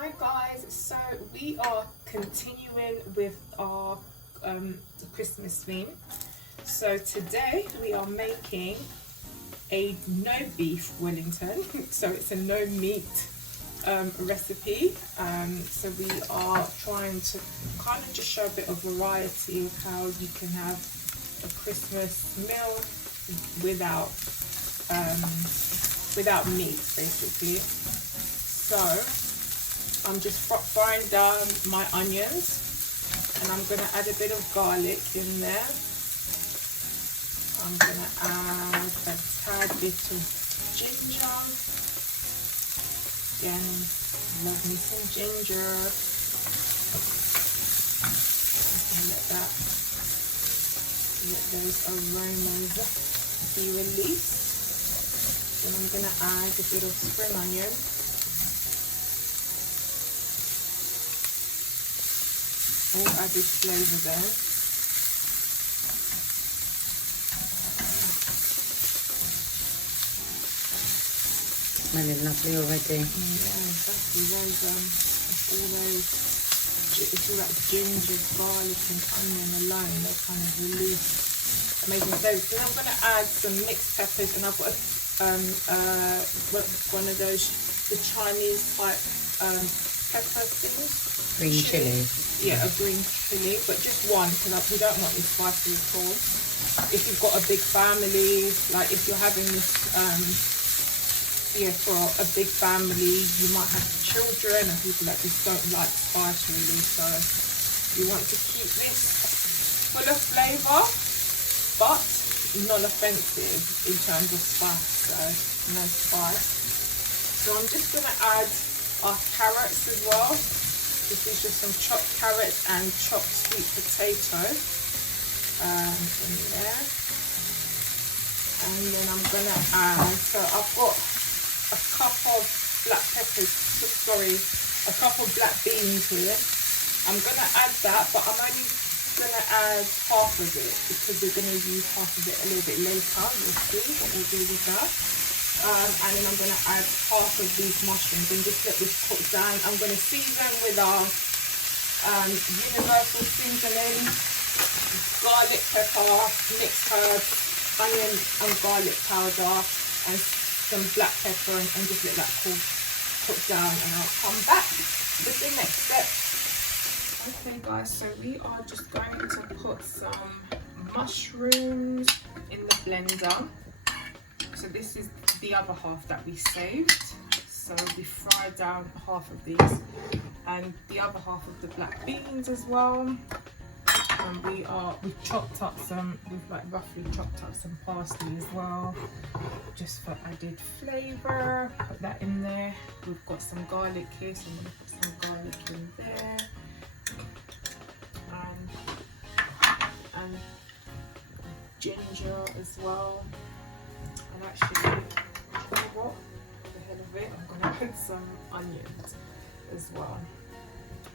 Hi guys, so we are continuing with our Christmas theme. So today we are making a no beef Wellington. So it's a no meat recipe. So we are trying to kind of just show a bit of variety of how you can have a Christmas meal without meat, basically. So I'm just frying down my onions, and I'm going to add a bit of garlic in there. I'm going to add a tad bit of ginger. Again, love me some ginger. Let those aromas be released. Then I'm going to add a bit of spring onion. All added flavour there. Smelling lovely already. Yeah, exactly. It's all that ginger, garlic and onion alone. They're kind of really amazing flavours. Then I'm going to add some mixed peppers, and I've got one of those, the Chinese type pepper things. Green chilli. Yeah, a green chilli, but just one, because we don't want this spicy at all. If you've got a big family, like if you're having this, for a big family, you might have children and people that just don't like spice really. So you want to keep this full of flavour, but non-offensive in terms of spice. So no spice. So I'm just going to add our carrots as well. This is just some chopped carrots and chopped sweet potato in there. And then I'm going to add, so I've got a cup of black peppers, a cup of black beans here. I'm going to add that, but I'm only going to add half of it because we're going to use half of it a little bit later. We'll see what we'll do with that. And then I'm going to add half of these mushrooms and just let this cook down. I'm going to season with our universal seasoning, garlic pepper, mixed herbs, onion and garlic powder, and some black pepper, and just let that cook down, and I'll come back with the next step. Okay guys, so we are just going to put some mushrooms in the blender. So this is the other half that we saved. So we fried down half of these and the other half of the black beans as well. And we've chopped up roughly chopped up some parsley as well, just for added flavour. Put that in there. We've got some garlic here, so I'm going to put some garlic in there. And ginger as well. And actually, you know what? For the hell of it, I'm going to put some onions as well.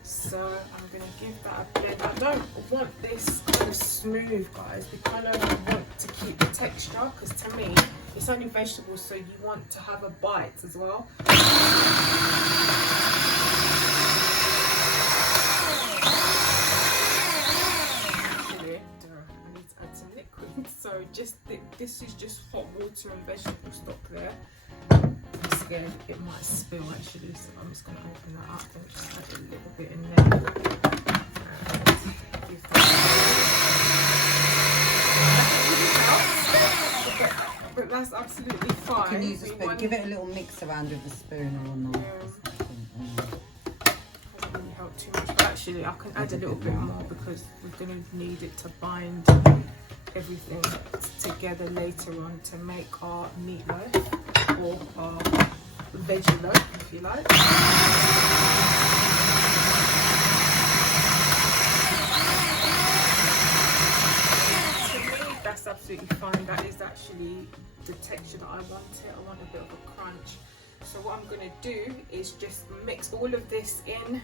So I'm going to give that a blend. I don't want this kind of smooth, guys. We kind of want to keep the texture, because to me, it's only vegetables, so you want to have a bite as well. So this is just hot water and vegetable stock there. I'm scared it might spill actually, so I'm just going to open that up and just add a little bit in there. But that's absolutely fine. You can use a spoon. Give it a little mix around with a spoon or not. Doesn't really help too much. But actually, I can add a little bit more because we're going to need it to bind everything together later on to make our meatloaf, or our veggie loaf, if you like. To me, that's absolutely fine. That is actually the texture that I wanted. I want a bit of a crunch. So what I'm going to do is just mix all of this in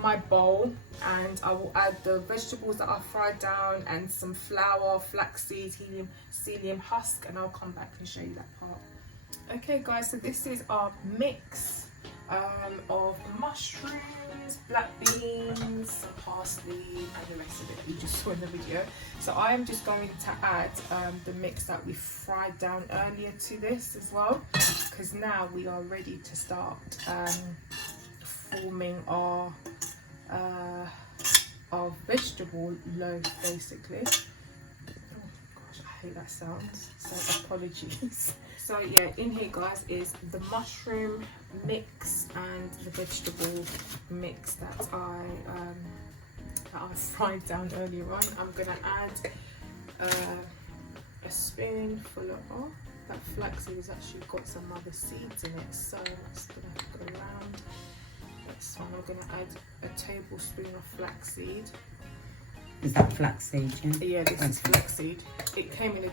my bowl, and I will add the vegetables that I fried down and some flour, flaxseed, psyllium husk, and I'll come back and show you that part. Okay guys, so this is our mix of mushrooms, black beans, parsley, and the rest of it you just saw in the video. So I am just going to add the mix that we fried down earlier to this as well, because now we are ready to start forming our vegetable loaf basically. Oh gosh, I hate that sound, so apologies. So yeah, in here guys is the mushroom mix and the vegetable mix that I fried down earlier on. I'm gonna add a spoonful of that flaxseed has actually got some other seeds in it, so I'm just gonna go around this one. I'm gonna add a tablespoon of flaxseed. Is that flaxseed? Yeah, this is flaxseed. It came in a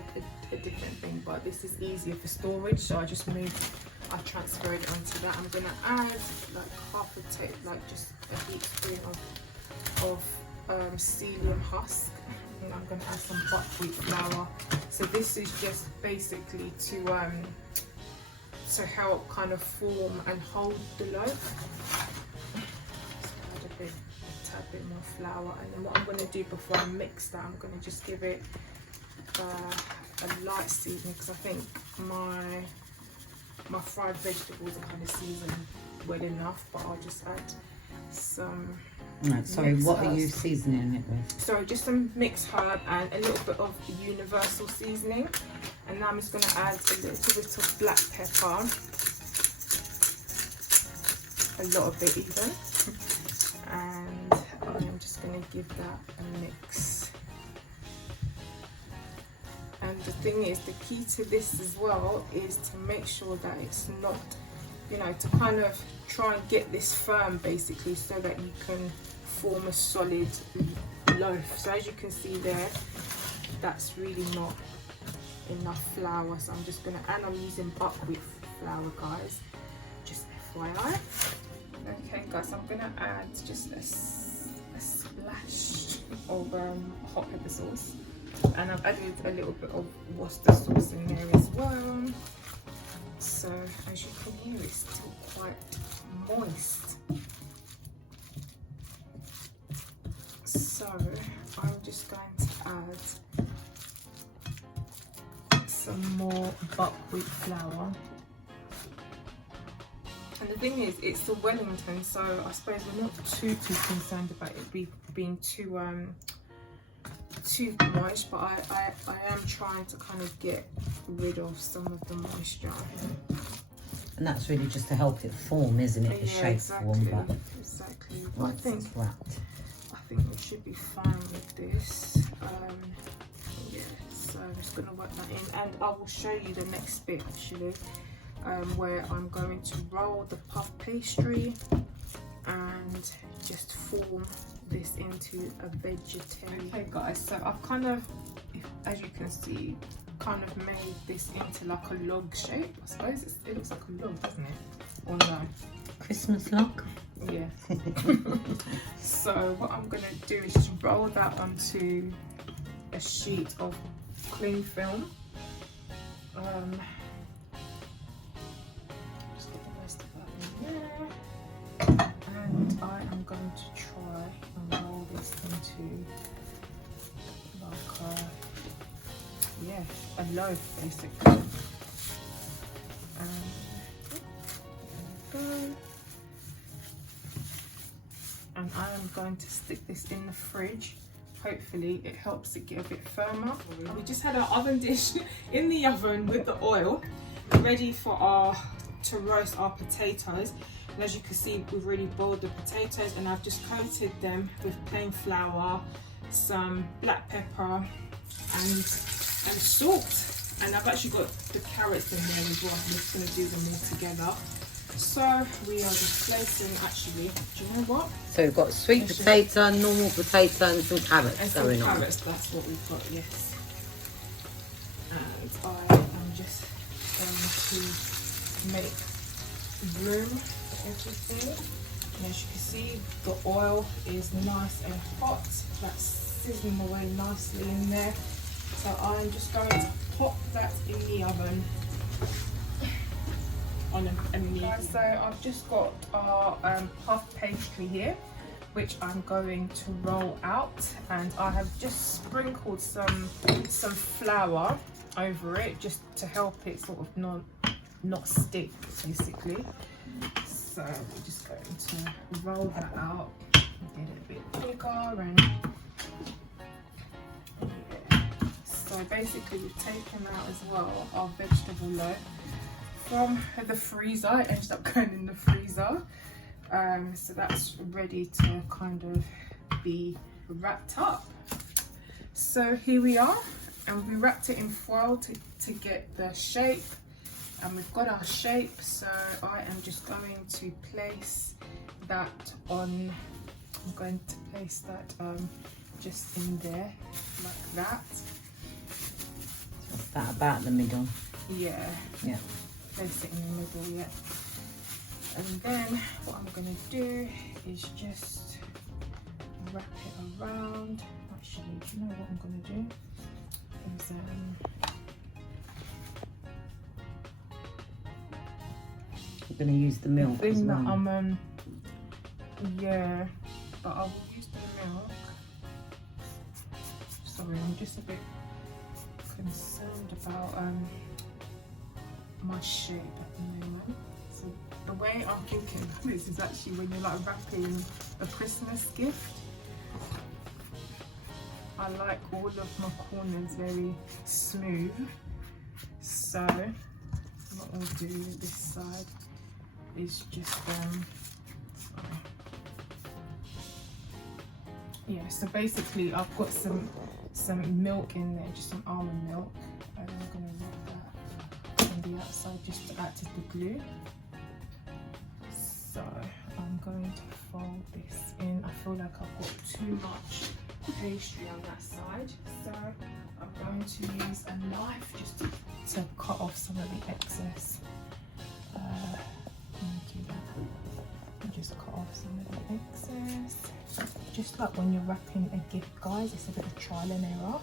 different thing, but this is easier for storage, so I transferred it onto that. I'm gonna add like half a like just a heaped spoon of psyllium husk, and I'm gonna add some buckwheat flour. So this is just basically to help kind of form and hold the loaf. So add a tad bit more flour, and then what I'm going to do before I mix that, I'm going to just give it a light seasoning, because I think my fried vegetables are kind of seasoned well enough, but I'll just add some sorry, what are you seasoning it with? So just some mixed herb and a little bit of universal seasoning, and now I'm just going to add a little bit of black pepper, a lot of it even, and I'm just going to give that a mix. And the thing is, the key to this as well is to make sure that it's not, you know, to kind of try and get this firm basically, so that you can form a solid loaf. So as you can see there, that's really not enough flour, so I'm just gonna, and I'm using buckwheat flour guys, just FYI. Okay guys, I'm gonna add just a splash of hot pepper sauce, and I've added a little bit of Worcester sauce in there as well. So as you can hear, it's still quite moist. So I'm just going to add some more buckwheat flour. And the thing is, it's the Wellington, so I suppose we're not too concerned about it being too moist, but I am trying to kind of get rid of some of the moisture. And that's really just to help it form, isn't it? The shape exactly, form, but exactly. once it's wrapped. I think we should be fine with this. Yeah, so I'm just going to work that in, and I will show you the next bit actually, where I'm going to roll the puff pastry and just form this into a vegetarian. Okay guys, so I've kind of, as you can see, kind of made this into like a log shape. I suppose it looks like a log, doesn't it? Or no? Christmas log? Yeah. So what I'm going to do is just roll that onto a sheet of cling film. Just get the rest of that in there. And I am going to try and roll this into like a loaf basically. There we go. And I am going to stick this in the fridge. Hopefully it helps it get a bit firmer. We just had our oven dish in the oven with the oil ready for to roast our potatoes. And as you can see, we've already boiled the potatoes, and I've just coated them with plain flour, some black pepper and salt. And I've actually got the carrots in there as well. I'm just going to do them all together. So we are just placing, actually, do you know what? So we've got sweet potato, normal potato, and some carrots and some going carrots, on. That's what we've got, yes. And I am just going to make room for everything. And as you can see, the oil is nice and hot. That's sizzling away nicely in there. So I'm just going to pop that in the oven on a medium. So I've just got our puff pastry here, which I'm going to roll out, and I have just sprinkled some flour over it just to help it sort of not stick, basically. So we're just going to roll that out, get it a bit bigger, and yeah. So basically we've taken out as well our vegetable loaf from the freezer. It ended up going in the freezer. So that's ready to kind of be wrapped up. So here we are, and we wrapped it in foil to get the shape, and we've got our shape. So I am just going to place that on, I'm going to place that just in there like that. What's that, about the middle? Yeah. Yeah. Place it in the middle, yeah. And then what I'm going to do is just wrap it around. Actually, do you know what I'm going to do? Is you're going to use the milk as well. That yeah, but I will use the milk. Sorry, I'm just a bit concerned about my shape at the moment. So the way I'm thinking this is actually when you're like wrapping a Christmas gift. I like all of my corners very smooth. So what I'll do with this side is just sorry. Yeah, so basically I've got some milk in there, just some almond milk, and I'm gonna rub that on the outside just to act as the glue. So I'm going to fold this in. I feel like I've got too much pastry on that side, so I'm going to use a knife just to cut off some of the excess. Do that. And just cut off some of the excess. Just like when you're wrapping a gift, guys, it's a bit of trial and error.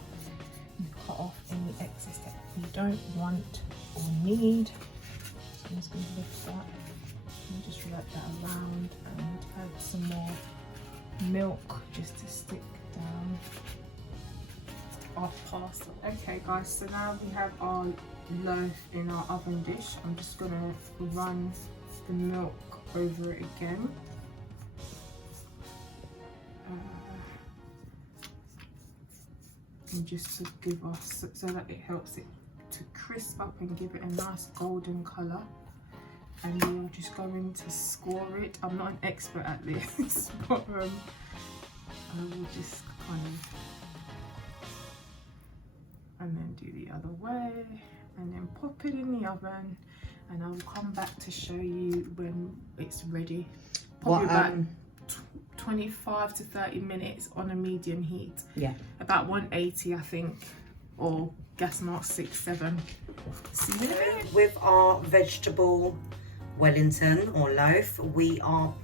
You cut off any excess that you don't want or need. So I'm just going to lift that and just wrap that around and add some more milk just to stick down our parcel. Okay guys, so now we have our loaf in our oven dish. I'm just going to run the milk over it again. And just to give us, so that it helps it to crisp up and give it a nice golden colour. And we are just going to score it. I'm not an expert at this, but I will just kind of, and then do the other way, and then pop it in the oven, and I will come back to show you when it's ready. Probably about 25 to 30 minutes on a medium heat. Yeah. About 180, I think, or gas mark 6, 7. See you in a minute. With our vegetable Wellington or loaf, we are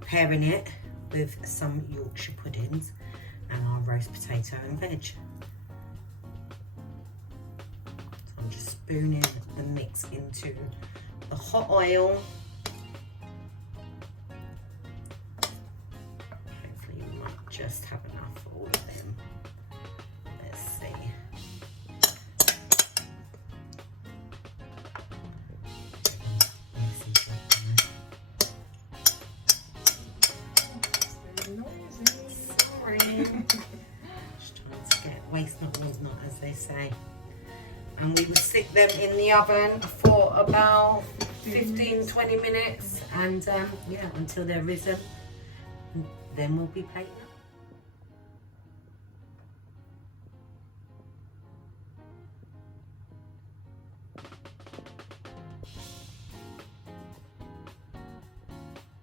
pairing it with some Yorkshire puddings and our roast potato and veg. So I'm just spooning the mix into the hot oil. Hopefully you might just have enough for all of them. Let's see. Just trying to get waste not was not, as they say. And we will stick them in the oven for about 15-20 minutes, and yeah, until they're risen. Then we'll be plating.